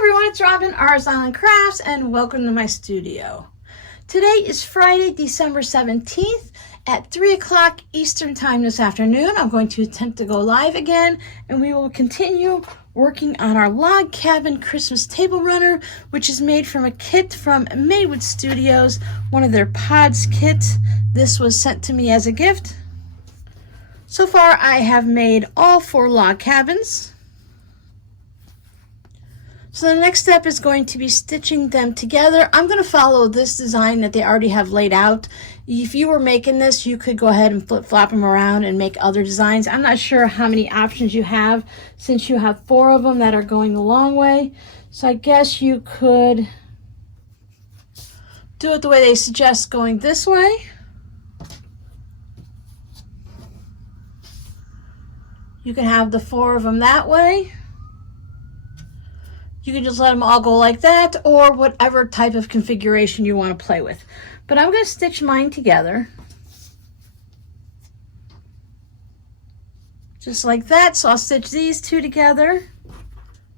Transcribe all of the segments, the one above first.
everyone, it's Robin, RsIslandCrafts, and welcome to my studio. Today is Friday, December 17th at 3 o'clock Eastern Time this afternoon. I'm going to attempt to go live again, and we will continue working on our log cabin Christmas table runner, which is made from a kit from Maywood Studios, one of their pods kits. This was sent to me as a gift. So far, I have made all 4 log cabins. So the next step is going to be stitching them together. I'm going to follow this design that they already have laid out. If you were making this, you could go ahead and flip-flop them around and make other designs. I'm not sure how many options you have since you have 4 of them that are going the long way. So I guess you could do it the way they suggest, going this way. You can have the 4 of them that way. You can just let them all go like that, or whatever type of configuration you want to play with. But I'm going to stitch mine together. Just like that. So I'll stitch these 2 together,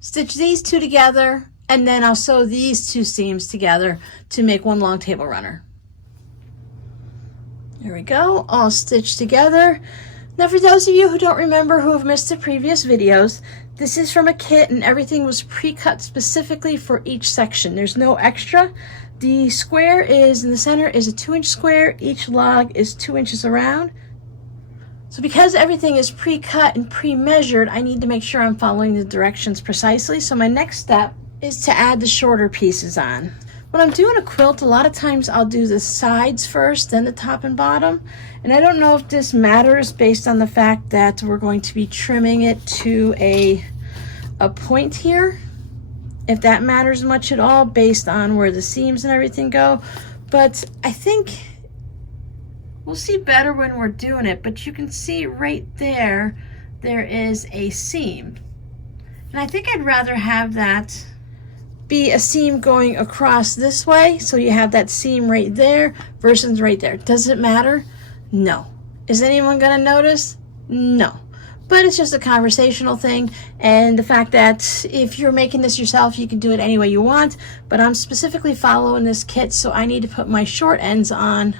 stitch these 2 together, and then I'll sew these 2 seams together to make one long table runner. There we go, all stitched together. Now for those of you who don't remember, who have missed the previous videos, this is from a kit and everything was pre-cut specifically for each section. There's no extra. The square is in the center is a 2-inch square. Each log is 2 inches around. So because everything is pre-cut and pre-measured, I need to make sure I'm following the directions precisely. So my next step is to add the shorter pieces on. When I'm doing a quilt, a lot of times I'll do the sides first, then the top and bottom. And I don't know if this matters based on the fact that we're going to be trimming it to a point here. If that matters much at all based on where the seams and everything go. But I think we'll see better when we're doing it. But you can see right there, there is a seam. And I think I'd rather have that be a seam going across this way, so you have that seam right there versus right there. Does it matter? No. Is anyone gonna notice? No. But it's just a conversational thing, and the fact that if you're making this yourself, you can do it any way you want, but I'm specifically following this kit, so I need to put my short ends on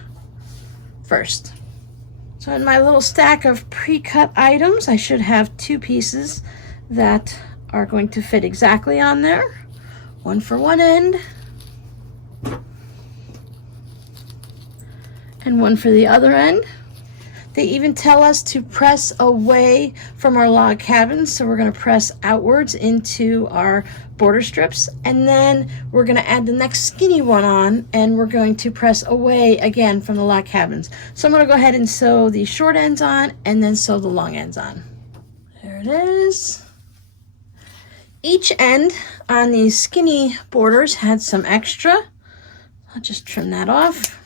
first. So in my little stack of pre-cut items, I should have 2 pieces that are going to fit exactly on there. One for one end and one for the other end. They even tell us to press away from our log cabin, so we're going to press outwards into our border strips, and then we're going to add the next skinny one on, and we're going to press away again from the log cabins. So I'm going to go ahead and sew the short ends on and then sew the long ends on. There it is. Each end on these skinny borders had some extra. I'll just trim that off.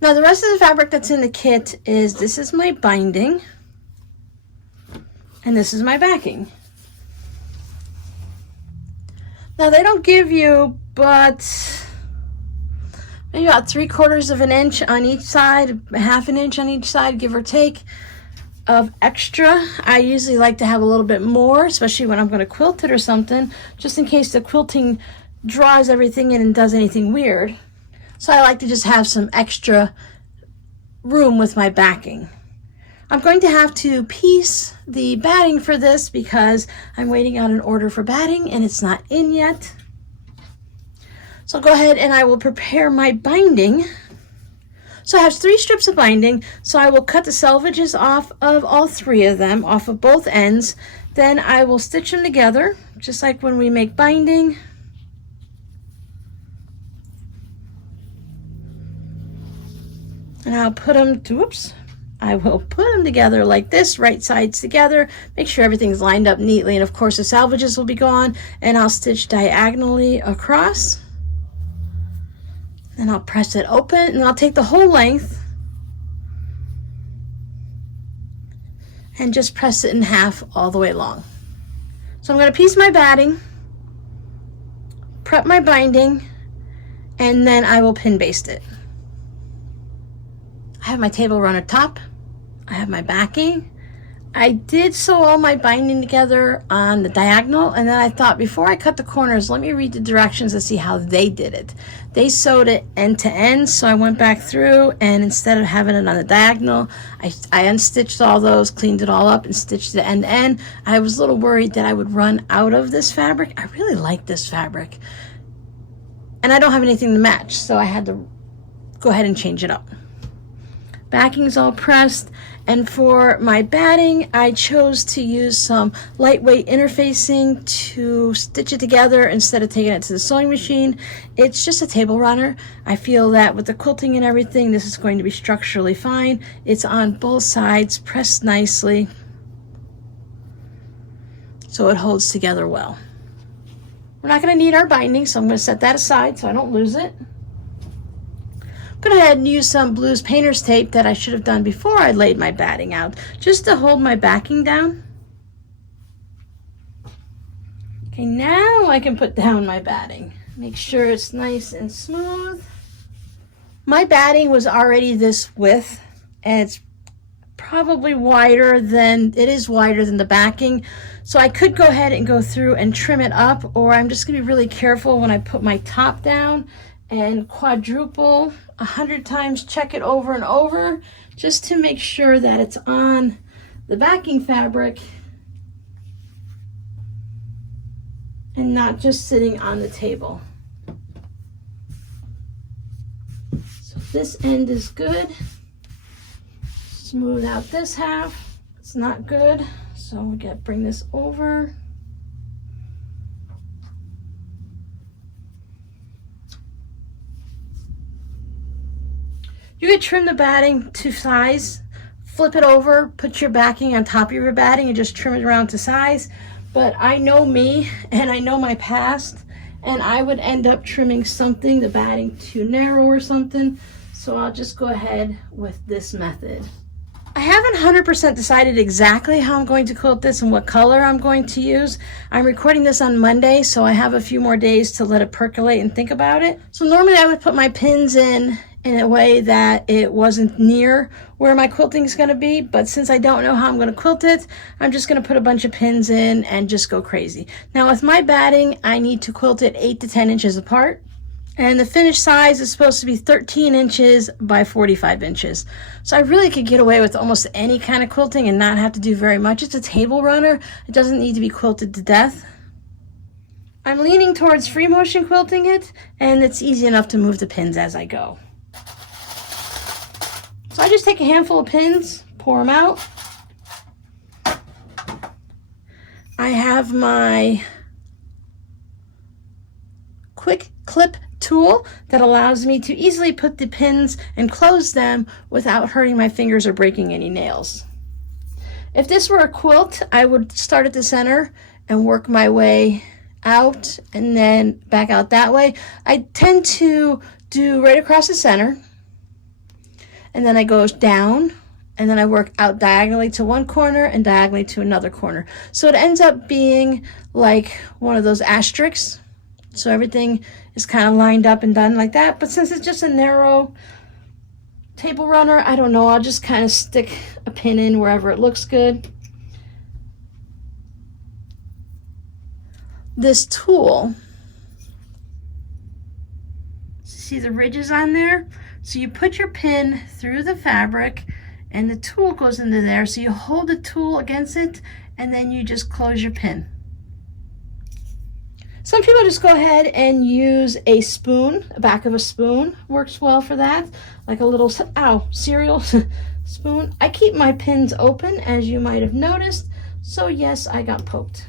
Now the rest of the fabric that's in the kit is, this is my binding and this is my backing. Now they don't give you but maybe about 3/4 of an inch on each side, half an inch on each side, give or take, of extra. I usually like to have a little bit more, especially when I'm going to quilt it or something, just in case the quilting draws everything in and does anything weird. So I like to just have some extra room with my backing. I'm going to have to piece the batting for this because I'm waiting on an order for batting and it's not in yet. So I'll go ahead and I will prepare my binding. So I have 3 strips of binding, so I will cut the selvages off of all 3 of them, off of both ends. Then I will stitch them together, just like when we make binding. And I'll put them, I will put them together like this, right sides together, make sure everything's lined up neatly, and of course the salvages will be gone, and I'll stitch diagonally across. Then I'll press it open, and I'll take the whole length and just press it in half all the way along. So I'm going to piece my batting, prep my binding, and then I will pin baste it. I have my table runner top, I have my backing, I did sew all my binding together on the diagonal, and then I thought before I cut the corners, let me read the directions and see how they did it. They sewed it end to end, so I went back through, and instead of having it on the diagonal, I unstitched all those, cleaned it all up, and stitched it end to end. I was a little worried that I would run out of this fabric. I really like this fabric, and I don't have anything to match, so I had to go ahead and change it up. Backing's all pressed, and for my batting I chose to use some lightweight interfacing to stitch it together instead of taking it to the sewing machine. It's just a table runner. I feel that with the quilting and everything, this is going to be structurally fine. It's on both sides, pressed nicely, so it holds together well. We're not going to need our binding, so I'm going to set that aside so I don't lose it. Go ahead and use some blues painter's tape that I should have done before I laid my batting out, just to hold my backing down. Okay, now I can put down my batting. Make sure it's nice and smooth. My batting was already this width, and it's probably wider than, it is wider than the backing. So I could go ahead and go through and trim it up, or I'm just gonna be really careful when I put my top down and quadruple 100 times, check it over and over just to make sure that it's on the backing fabric and not just sitting on the table. So this end is good. Smooth out this half. It's not good, so we gotta bring this over. You could trim the batting to size, flip it over, put your backing on top of your batting and just trim it around to size. But I know me and I know my past, and I would end up trimming something, the batting too narrow or something. So I'll just go ahead with this method. I haven't 100% decided exactly how I'm going to quilt this and what color I'm going to use. I'm recording this on Monday, so I have a few more days to let it percolate and think about it. So normally I would put my pins in a way that it wasn't near where my quilting is going to be, but since I don't know how I'm going to quilt it, I'm just going to put a bunch of pins in and just go crazy. Now with my batting, I need to quilt it 8 to 10 inches apart, and the finished size is supposed to be 13 inches by 45 inches. So I really could get away with almost any kind of quilting and not have to do very much. It's a table runner. It doesn't need to be quilted to death. I'm leaning towards free motion quilting it, and it's easy enough to move the pins as I go. So I just take a handful of pins, pour them out. I have my quick clip tool that allows me to easily put the pins and close them without hurting my fingers or breaking any nails. If this were a quilt, I would start at the center and work my way out and then back out that way. I tend to do right across the center, and then I go down, and then I work out diagonally to one corner and diagonally to another corner. So it ends up being like one of those asterisks. So everything is kind of lined up and done like that. But since it's just a narrow table runner, I don't know, I'll just kind of stick a pin in wherever it looks good. This tool, see the ridges on there? So you put your pin through the fabric and the tool goes into there. So you hold the tool against it and then you just close your pin. Some people just go ahead and use a spoon, the back of a spoon works well for that, like a little, cereal spoon. I keep my pins open, as you might have noticed, so yes, I got poked.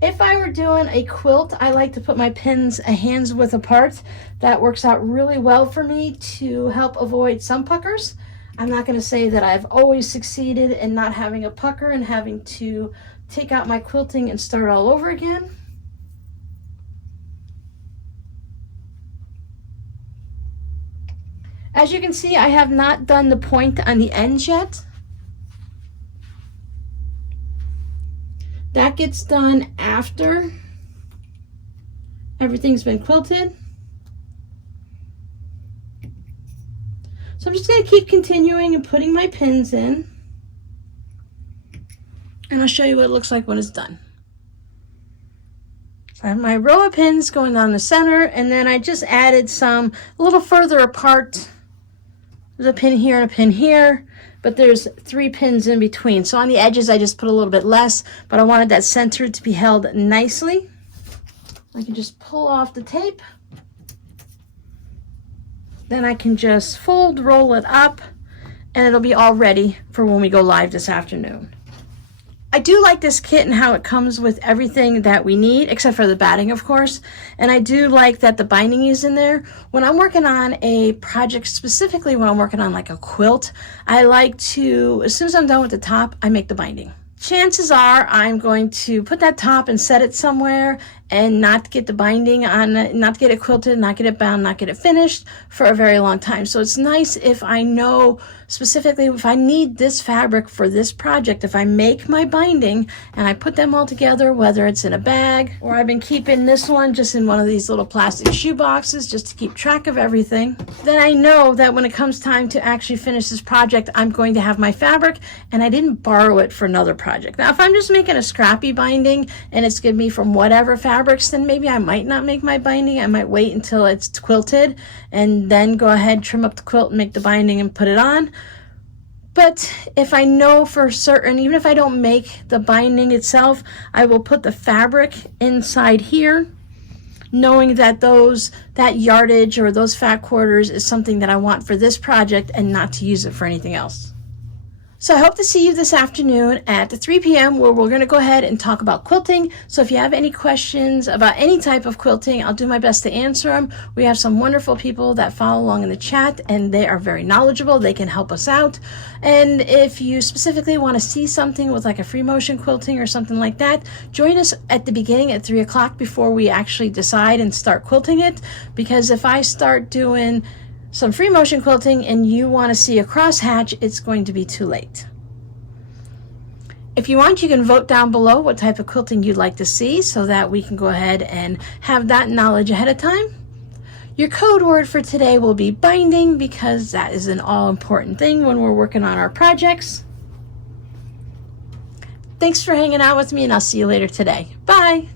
If I were doing a quilt, I like to put my pins a hand's width apart. That works out really well for me to help avoid some puckers. I'm not going to say that I've always succeeded in not having a pucker and having to take out my quilting and start all over again. As you can see, I have not done the point on the ends yet. That gets done after everything's been quilted. So So I'm just going to keep continuing and putting my pins in. And I'll show you what it looks like when it's done. So I have my row of pins going down the center, and then I just added some a little further apart. There's a pin here and a pin here, but there's 3 pins in between. So on the edges, I just put a little bit less, but I wanted that center to be held nicely. I can just pull off the tape. Then I can just fold, roll it up, and it'll be all ready for when we go live this afternoon. I do like this kit and how it comes with everything that we need, except for the batting, of course. And I do like that the binding is in there. When I'm working on a project, specifically when I'm working on like a quilt, I like to, as soon as I'm done with the top, I make the binding. Chances are I'm going to put that top and set it somewhere and not get the binding on it, not get it quilted, not get it bound, not get it finished for a very long time. So it's nice if I know specifically if I need this fabric for this project, if I make my binding and I put them all together, whether it's in a bag or I've been keeping this one just in one of these little plastic shoe boxes just to keep track of everything, then I know that when it comes time to actually finish this project, I'm going to have my fabric and I didn't borrow it for another project. Now, if I'm just making a scrappy binding and it's going to be from whatever fabrics, then maybe I might not make my binding. I might wait until it's quilted and then go ahead, trim up the quilt and make the binding and put it on. But if I know for certain, even if I don't make the binding itself, I will put the fabric inside here, knowing that that yardage or those fat quarters is something that I want for this project and not to use it for anything else. So I hope to see you this afternoon at 3 p.m. where we're going to go ahead and talk about quilting. So if you have any questions about any type of quilting, I'll do my best to answer them. We have some wonderful people that follow along in the chat and they are very knowledgeable. They can help us out. And if you specifically want to see something with like a free motion quilting or something like that, join us at the beginning at 3 o'clock before we actually decide and start quilting it. Because if I start doing some free motion quilting and you want to see a crosshatch, it's going to be too late. If you want, you can vote down below what type of quilting you'd like to see so that we can go ahead and have that knowledge ahead of time. Your code word for today will be binding because that is an all-important thing when we're working on our projects. Thanks for hanging out with me and I'll see you later today. Bye!